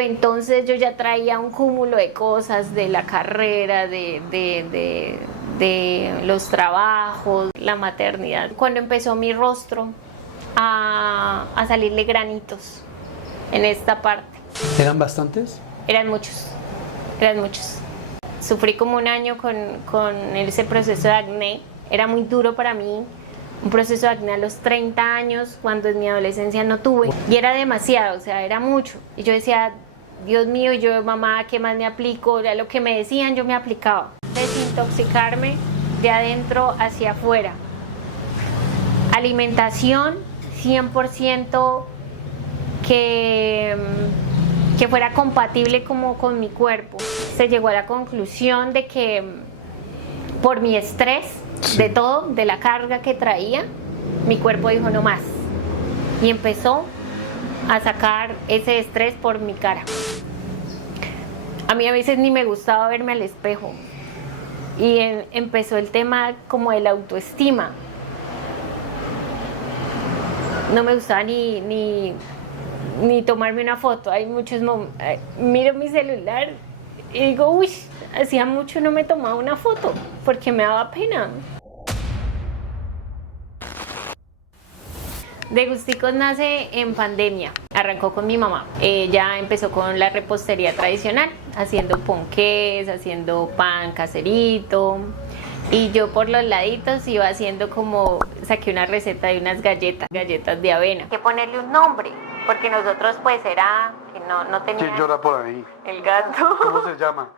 Entonces yo ya traía un cúmulo de cosas de la carrera, de los trabajos, la maternidad. Cuando empezó mi rostro a salirle granitos en esta parte. ¿Eran bastantes? Eran muchos, eran muchos. Sufrí como un año con ese proceso de acné. Era muy duro para mí. Un proceso de acné a los 30 años, cuando en mi adolescencia no tuve. Y era demasiado, o sea, era mucho. Y yo decía, Dios mío, yo, mamá, ¿qué más me aplico? Ya lo que me decían, yo me aplicaba. Desintoxicarme de adentro hacia afuera. Alimentación 100% que fuera compatible como con mi cuerpo. Se llegó a la conclusión de que por mi estrés, de todo, de la carga que traía, mi cuerpo dijo no más. Y empezó a sacar ese estrés por mi cara. A mí a veces ni me gustaba verme al espejo. Y empezó el tema como de la autoestima. No me gustaba ni tomarme una foto. Hay muchos momentos. Miro mi celular y digo, uy, hacía mucho no me tomaba una foto porque me daba pena. De Gusticos nace en pandemia. Arrancó con mi mamá. Ella empezó con la repostería tradicional, haciendo ponqués, haciendo pan caserito. Y yo por los laditos iba haciendo como, saqué una receta de unas galletas de avena. Hay que ponerle un nombre, porque nosotros pues era, que no tenía... ¿Quién llora por ahí? El gato. ¿Cómo se llama?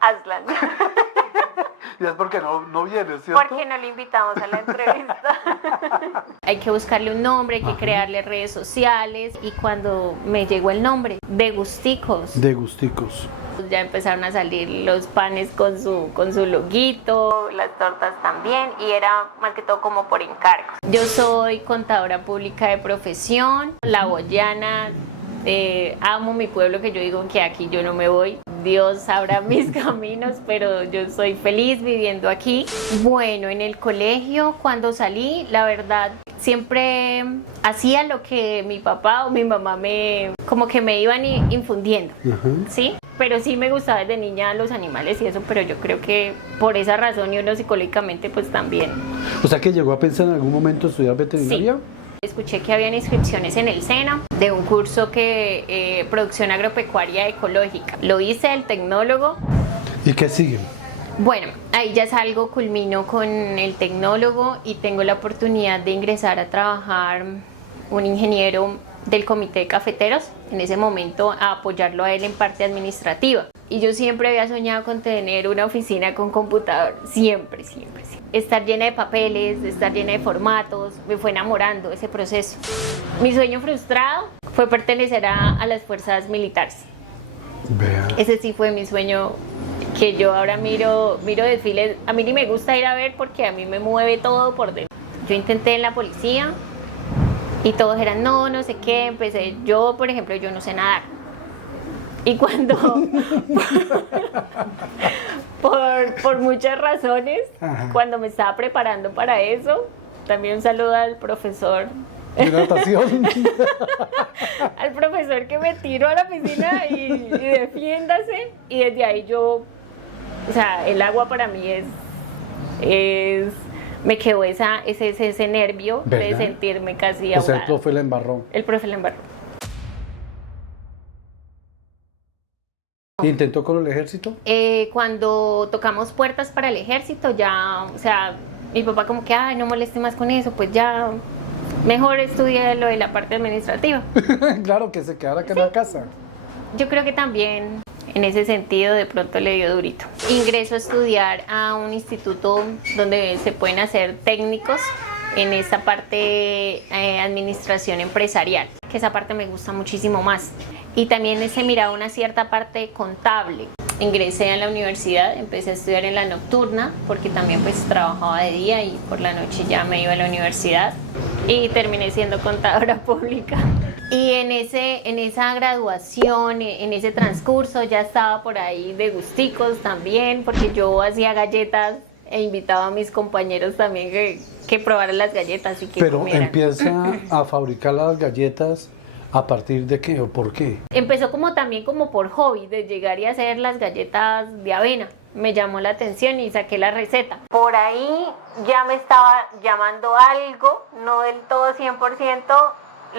Aslan. Y es porque no viene, ¿cierto? Porque no le invitamos a la entrevista. Hay que buscarle un nombre, hay que crearle redes sociales. Y cuando me llegó el nombre, De Gusticos. De Gusticos. Ya empezaron a salir los panes con su loguito, las tortas también, y era más que todo como por encargo. Yo soy contadora pública de profesión, la boyana, amo mi pueblo, que yo digo que aquí yo no me voy. Dios sabrá mis caminos, pero yo soy feliz viviendo aquí. Bueno, en el colegio, cuando salí, la verdad, siempre hacía lo que mi papá o mi mamá como que me iban infundiendo, ¿sí? Pero sí me gustaba desde niña los animales y eso, pero yo creo que por esa razón y uno psicológicamente pues también. O sea que llegó a pensar en algún momento estudiar veterinaria. Sí. Escuché que habían inscripciones en el SENA de un curso que producción agropecuaria ecológica. Lo hice, el tecnólogo. ¿Y qué sigue? Bueno, ahí ya salgo, culmino con el tecnólogo y tengo la oportunidad de ingresar a trabajar un ingeniero del comité de cafeteros, en ese momento a apoyarlo a él en parte administrativa. Y yo siempre había soñado con tener una oficina con computador, siempre. Estar llena de papeles, estar llena de formatos, me fue enamorando ese proceso. Mi sueño frustrado fue pertenecer a las fuerzas militares. Vea. Ese sí fue mi sueño, que yo ahora miro desfiles. A mí ni me gusta ir a ver porque a mí me mueve todo por dentro. Yo intenté en la policía y todos eran no sé qué. Empecé, yo por ejemplo, yo no sé nadar. Y cuando, por muchas razones, cuando me estaba preparando para eso, también un saludo al profesor. ¿De natación? Al profesor que me tiró a la piscina y defiéndase. Y desde ahí yo, o sea, el agua para mí me quedó ese nervio, ¿verdad?, de sentirme casi ahogada. O sea, el profe la embarró. El profe la embarró. ¿Intentó con el ejército? Cuando tocamos puertas para el ejército, ya, o sea, mi papá como que, ay, no moleste más con eso, pues ya, mejor estudié lo de la parte administrativa. Claro, que se quedara acá en la casa. Yo creo que también en ese sentido de pronto le dio durito. Ingreso a estudiar a un instituto donde se pueden hacer técnicos en esta parte administración empresarial, que esa parte me gusta muchísimo más. Y también se miraba una cierta parte contable. Ingresé a la universidad, empecé a estudiar en la nocturna, porque también pues trabajaba de día y por la noche ya me iba a la universidad. Y terminé siendo contadora pública. Y en esa graduación, en ese transcurso, ya estaba por ahí de gusticos también, porque yo hacía galletas e invitaba a mis compañeros también que probaran las galletas y que Pero comieran. empieza a fabricar las galletas ¿A partir de qué o por qué? Empezó como también como por hobby, de llegar y hacer las galletas de avena. Me llamó la atención y saqué la receta. Por ahí ya me estaba llamando algo, no del todo 100%,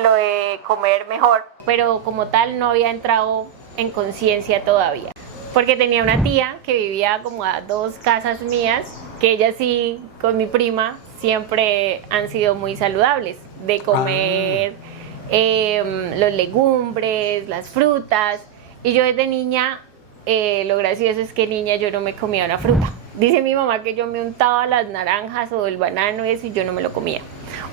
lo de comer mejor. Pero como tal no había entrado en conciencia todavía. Porque tenía una tía que vivía como a 2 casas mías, que ella sí, con mi prima, siempre han sido muy saludables. De comer los legumbres, las frutas. Y yo desde niña, lo gracioso es que niña yo no me comía una fruta. Dice mi mamá que yo me untaba las naranjas o el banano y eso y yo no me lo comía.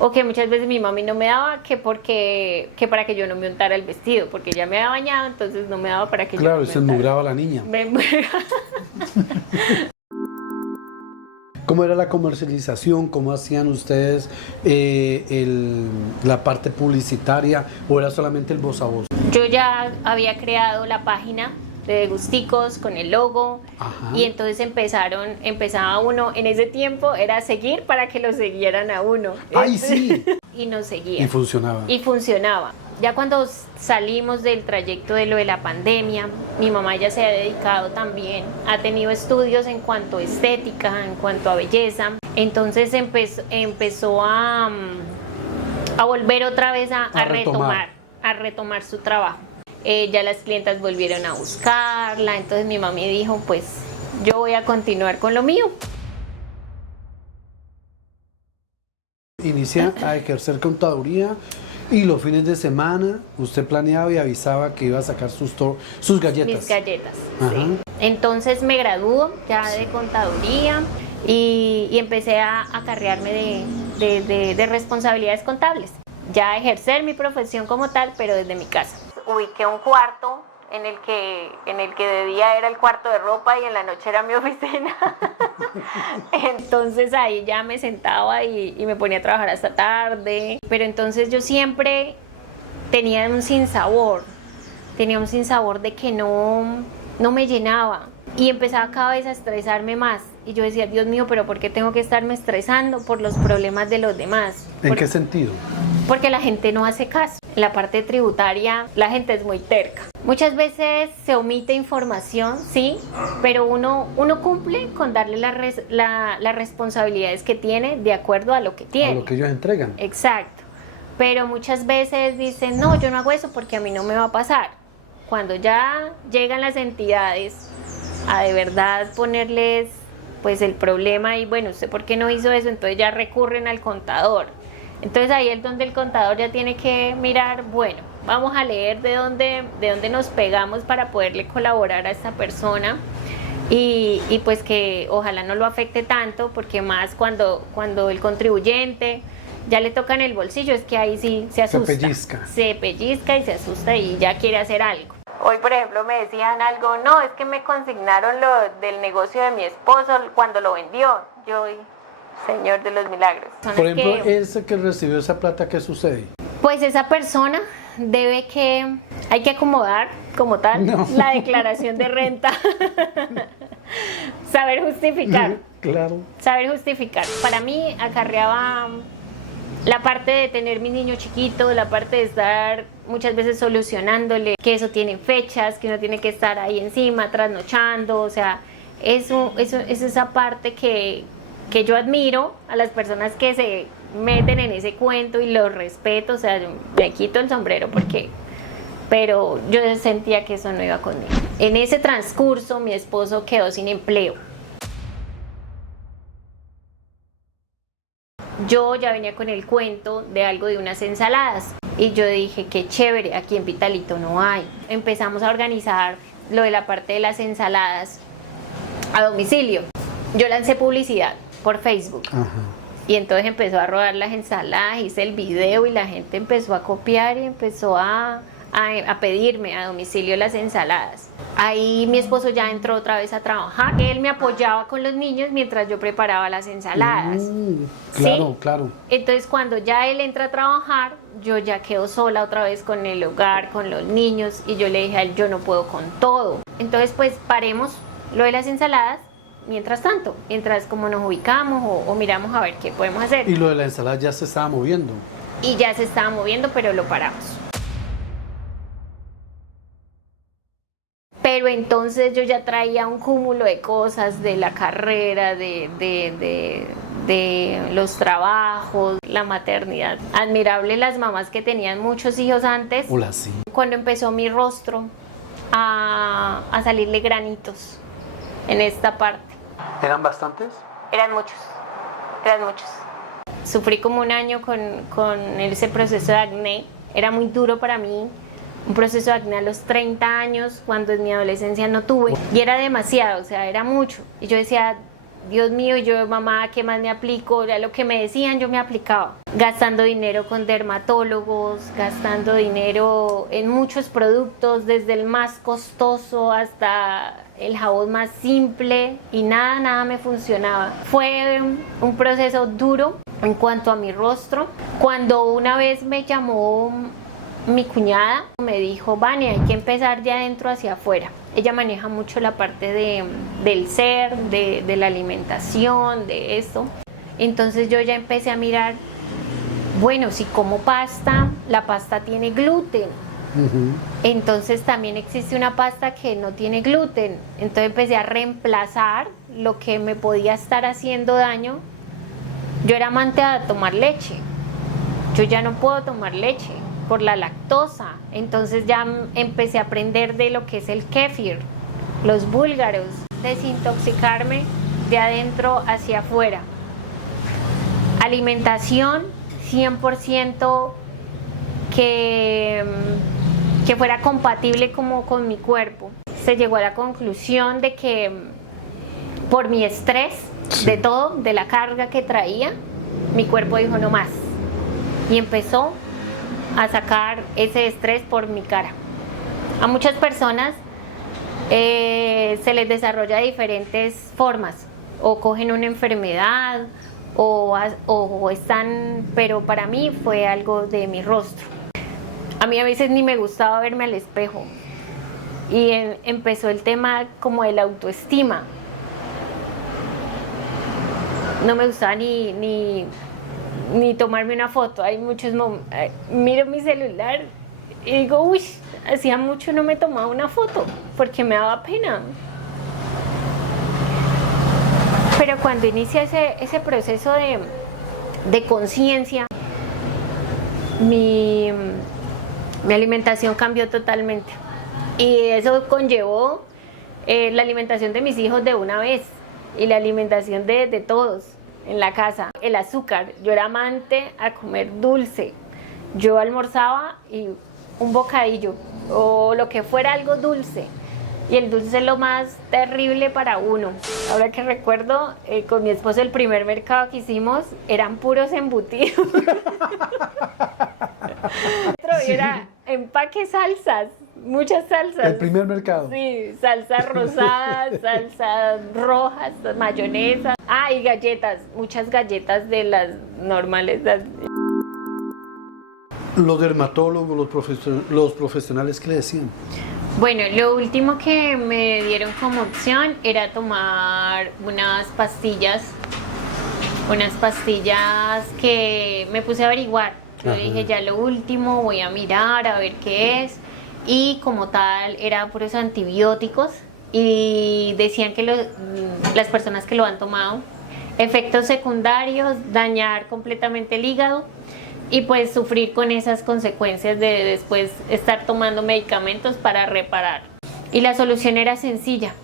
O que muchas veces mi mami no me daba que para que yo no me untara el vestido, porque ya me había bañado, entonces no me daba para que yo no me Claro, se enmugraba la niña. ¿Cómo era la comercialización? ¿Cómo hacían ustedes la parte publicitaria? ¿O era solamente el voz a voz? Yo ya había creado la página de Gusticos con el logo. Ajá. Y entonces empezaba uno, en ese tiempo era seguir para que lo siguieran a uno. ¡Ay, sí! Y nos seguían. Y funcionaba. Y funcionaba. Ya cuando salimos del trayecto de lo de la pandemia, mi mamá ya se ha dedicado también, ha tenido estudios en cuanto a estética, en cuanto a belleza, entonces empezó a volver otra vez a retomar su trabajo. Ya las clientas volvieron a buscarla, entonces mi mami dijo, pues yo voy a continuar con lo mío. Inicia a ejercer contaduría y los fines de semana usted planeaba y avisaba que iba a sacar sus galletas. Mis galletas, sí. Entonces me graduó ya de contaduría y empecé a acarrearme de responsabilidades contables. Ya a ejercer mi profesión como tal, pero desde mi casa. Ubiqué un cuarto en el que de día era el cuarto de ropa y en la noche era mi oficina. Entonces ahí ya me sentaba y me ponía a trabajar hasta tarde. Pero entonces yo siempre tenía un sinsabor de que no me llenaba. Y empezaba cada vez a estresarme más. Y yo decía, Dios mío, ¿pero por qué tengo que estarme estresando por los problemas de los demás? ¿En qué sentido? Porque la gente no hace caso. En la parte tributaria la gente es muy terca. Muchas veces se omite información, sí, pero uno cumple con darle las responsabilidades que tiene de acuerdo a lo que tiene. A lo que ellos entregan. Exacto. Pero muchas veces dicen, no, yo no hago eso porque a mí no me va a pasar. Cuando ya llegan las entidades a de verdad ponerles pues el problema y bueno, ¿usted por qué no hizo eso? Entonces ya recurren al contador. Entonces ahí es donde el contador ya tiene que mirar, bueno, vamos a leer de dónde nos pegamos para poderle colaborar a esta persona y pues que ojalá no lo afecte tanto, porque más cuando el contribuyente ya le toca en el bolsillo, es que ahí sí se asusta. Se pellizca y se asusta y ya quiere hacer algo. Hoy, por ejemplo, me decían algo, no, es que me consignaron lo del negocio de mi esposo cuando lo vendió. Yo, Señor de los milagros. Por ejemplo, ese que recibió esa plata, ¿qué sucede? Pues esa persona hay que acomodar como tal la declaración de renta. Saber justificar. Claro. Saber justificar. Para mí acarreaba la parte de tener mi niño chiquito, la parte de estar muchas veces solucionándole, que eso tiene fechas, que uno tiene que estar ahí encima, trasnochando, o sea, eso es esa parte que yo admiro a las personas que se meten en ese cuento y los respeto, o sea, me quito el sombrero pero yo sentía que eso no iba conmigo. En ese transcurso mi esposo quedó sin empleo. Yo ya venía con el cuento de algo de unas ensaladas y yo dije, qué chévere, aquí en Vitalito no hay. Empezamos a organizar lo de la parte de las ensaladas a domicilio. Yo lancé publicidad por Facebook. Ajá. Y entonces empezó a rodar las ensaladas, hice el video y la gente empezó a copiar y empezó a pedirme a domicilio las ensaladas. Ahí mi esposo ya entró otra vez a trabajar. Él me apoyaba con los niños mientras yo preparaba las ensaladas. Claro, ¿sí? Claro. Entonces cuando ya él entra a trabajar, yo ya quedo sola otra vez con el hogar, con los niños, y yo le dije a él, yo no puedo con todo. Entonces pues paremos lo de las ensaladas mientras tanto, mientras como nos ubicamos o miramos a ver qué podemos hacer. Y lo de la ensalada ya se estaba moviendo. Y ya se estaba moviendo, pero lo paramos. pero entonces yo ya traía un cúmulo de cosas de la carrera, de los trabajos, la maternidad. Admirable las mamás que tenían muchos hijos antes. Hola, sí. Cuando empezó mi rostro a salirle granitos en esta parte. ¿Eran bastantes? Eran muchos. Sufrí como un año con ese proceso de acné. Era muy duro para mí. Un proceso de acné a los 30 años, cuando en mi adolescencia no tuve. Y era demasiado, o sea, era mucho. Y yo decía, Dios mío, yo, mamá, ¿qué más me aplico? Ya lo que me decían, yo me aplicaba. Gastando dinero con dermatólogos, gastando dinero en muchos productos, desde el más costoso hasta el jabón más simple, y nada me funcionaba. Fue un proceso duro en cuanto a mi rostro. Cuando una vez me llamó mi cuñada, me dijo, Vane, hay que empezar de adentro hacia afuera. Ella maneja mucho la parte del ser, de la alimentación, de esto. Entonces yo ya empecé a mirar, bueno, si como pasta, la pasta tiene gluten. Entonces también existe una pasta que no tiene gluten. Entonces empecé a reemplazar lo que me podía estar haciendo daño. Yo era amante de tomar leche. Yo ya no puedo tomar leche por la lactosa. Entonces ya empecé a aprender de lo que es el kéfir, los búlgaros, desintoxicarme de adentro hacia afuera. Alimentación 100% que fuera compatible como con mi cuerpo. Se llegó a la conclusión de que por mi estrés, de todo, de la carga que traía, mi cuerpo dijo no más, y empezó a sacar ese estrés por mi cara. A muchas personas se les desarrolla de diferentes formas, o cogen una enfermedad o están, pero para mí fue algo de mi rostro. A mí a veces ni me gustaba verme al espejo, y empezó el tema como de la autoestima. No me gustaba ni tomarme una foto. Hay muchos momentos, miro mi celular y digo, uy, hacía mucho no me tomaba una foto porque me daba pena. Pero cuando inicia ese proceso de conciencia, mi alimentación cambió totalmente, y eso conllevó la alimentación de mis hijos de una vez, y la alimentación de todos en la casa. El azúcar, yo era amante a comer dulce. Yo almorzaba y un bocadillo o lo que fuera, algo dulce, y el dulce es lo más terrible para uno. Ahora que recuerdo, con mi esposo el primer mercado que hicimos eran puros embutidos. Sí. Era empaque salsas, muchas salsas. El primer mercado. Sí, salsas rosadas, salsas rojas, mayonesa. Ah, y galletas, muchas galletas de las normales. Los dermatólogos, los profesionales, ¿qué le decían? Bueno, lo último que me dieron como opción era tomar unas pastillas que me puse a averiguar. Yo dije, ya lo último, voy a mirar a ver qué es. Y como tal, eran puros antibióticos, y decían que las personas que lo han tomado, efectos secundarios, dañar completamente el hígado, y pues sufrir con esas consecuencias de después estar tomando medicamentos para reparar. Y la solución era sencilla,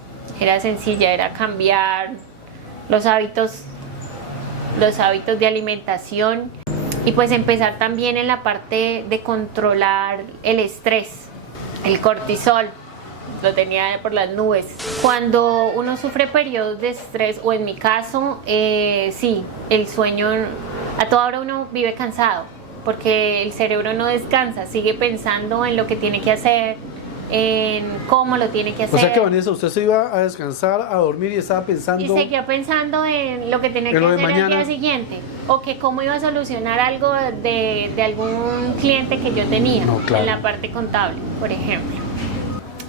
era cambiar los hábitos de alimentación, y pues empezar también en la parte de controlar el estrés. El cortisol lo tenía por las nubes. Cuando uno sufre periodos de estrés, o en mi caso, sí, el sueño, a toda hora uno vive cansado, porque el cerebro no descansa, sigue pensando en lo que tiene que hacer, en cómo lo tiene que hacer. O sea que, Vanessa, usted se iba a descansar, a dormir, y estaba pensando... Y seguía pensando en lo que tenía que hacer el día siguiente, o que cómo iba a solucionar algo de algún cliente que yo tenía, en la parte contable, por ejemplo.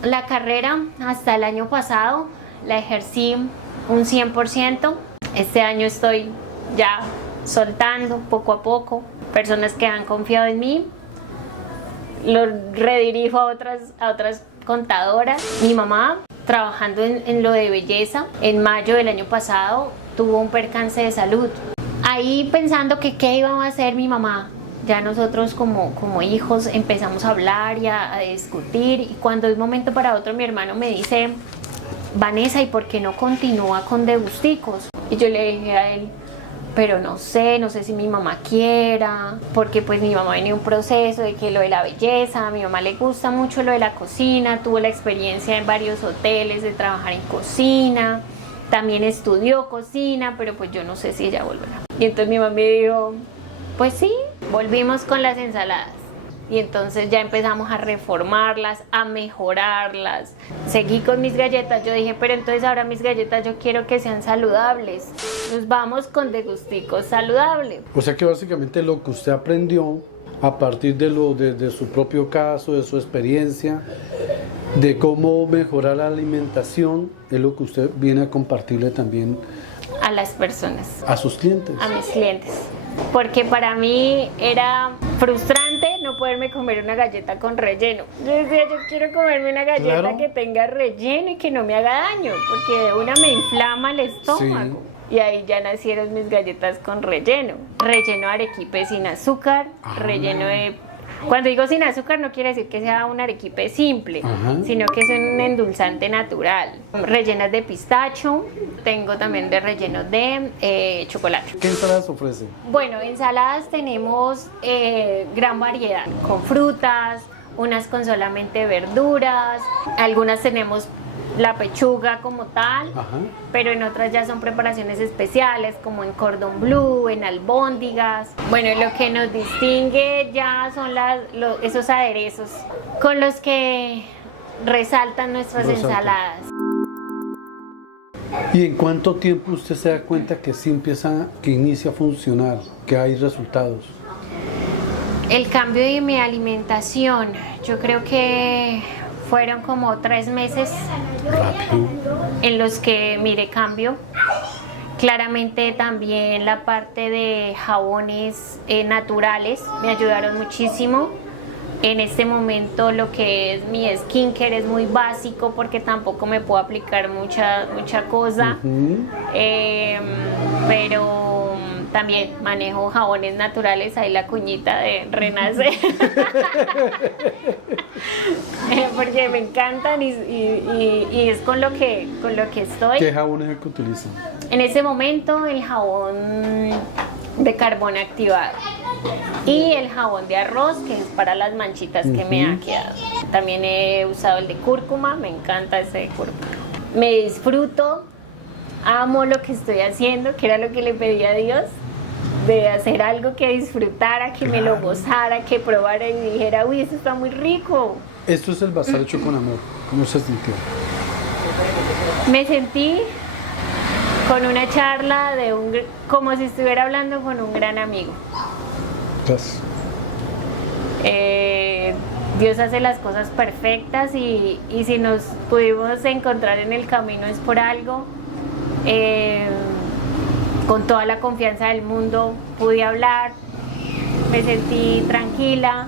La carrera hasta el año pasado la ejercí un 100%. Este año estoy ya soltando poco a poco. Personas que han confiado en mí, lo redirijo a otras contadora. Mi mamá, trabajando en lo de belleza, en mayo del año pasado tuvo un percance de salud. Ahí pensando que qué íbamos a hacer mi mamá. Ya nosotros como hijos empezamos a hablar y a discutir, y cuando de un momento para otro mi hermano me dice: Vanessa, ¿y por qué no continúa con Degusticos? Y yo le dije a él: pero no sé si mi mamá quiera, porque pues mi mamá venía un proceso de que lo de la belleza, a mi mamá le gusta mucho lo de la cocina, tuvo la experiencia en varios hoteles de trabajar en cocina, también estudió cocina, pero pues yo no sé si ella volverá. Y entonces mi mamá me dijo: pues sí, volvimos con las ensaladas. Y entonces ya empezamos a reformarlas, a mejorarlas. Seguí con mis galletas. Yo dije: pero entonces ahora mis galletas yo quiero que sean saludables. Nos vamos con Degusticos saludable. O sea que básicamente lo que usted aprendió a partir de su propio caso, de su experiencia, de cómo mejorar la alimentación, es lo que usted viene a compartirle también A las personas, a sus clientes. a mis clientes. Porque para mí era frustrante no poderme comer una galleta con relleno. Yo decía: yo quiero comerme una galleta Claro. que tenga relleno y que no me haga daño, porque de una me inflama el estómago. Y ahí ya nacieron mis galletas con relleno. Relleno de arequipe sin azúcar, relleno de... Cuando digo sin azúcar no quiere decir que sea un arequipe simple, sino que es un endulzante natural. Rellenas de pistacho, tengo también de relleno de chocolate. ¿Qué ensaladas ofrece? Bueno, ensaladas tenemos gran variedad, con frutas, unas con solamente verduras, algunas tenemos la pechuga como tal, pero en otras ya son preparaciones especiales, como en cordon bleu, en albóndigas. Bueno, lo que nos distingue ya son esos aderezos con los que resaltan nuestras ensaladas. ¿Y en cuánto tiempo usted se da cuenta que sí que inicia a funcionar, que hay resultados? El cambio de mi alimentación, yo creo que fueron como 3 meses Rápido. en los que miré cambio. Claramente también la parte de jabones naturales me ayudaron muchísimo. En este momento lo que es mi skincare es muy básico porque tampoco me puedo aplicar mucha cosa. Pero también manejo jabones naturales, ahí la cuñita de Renace. Porque me encantan y es con lo que estoy. ¿Qué jabón es el que utilizan? En ese momento el jabón de carbón activado y el jabón de arroz, que es para las manchitas que me han quedado. También he usado el de cúrcuma, me encanta ese de cúrcuma. Me disfruto, amo lo que estoy haciendo, que era lo que le pedí a Dios, de hacer algo que disfrutara, que me lo gozara, que probara y dijera: uy, esto está muy rico. Esto es el bazar hecho con amor. ¿Cómo se sintió? Me sentí con una charla como si estuviera hablando con un gran amigo. Gracias. Dios hace las cosas perfectas y si nos pudimos encontrar en el camino es por algo. Con toda la confianza del mundo pude hablar, me sentí tranquila,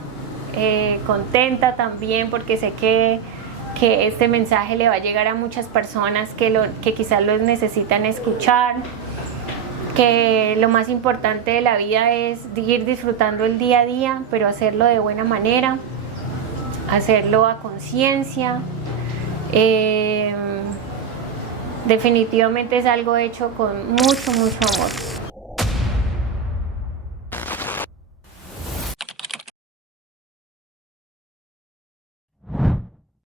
contenta también porque sé que este mensaje le va a llegar a muchas personas que quizás lo necesitan escuchar, que lo más importante de la vida es ir disfrutando el día a día, pero hacerlo de buena manera, hacerlo a conciencia. Definitivamente es algo hecho con mucho amor.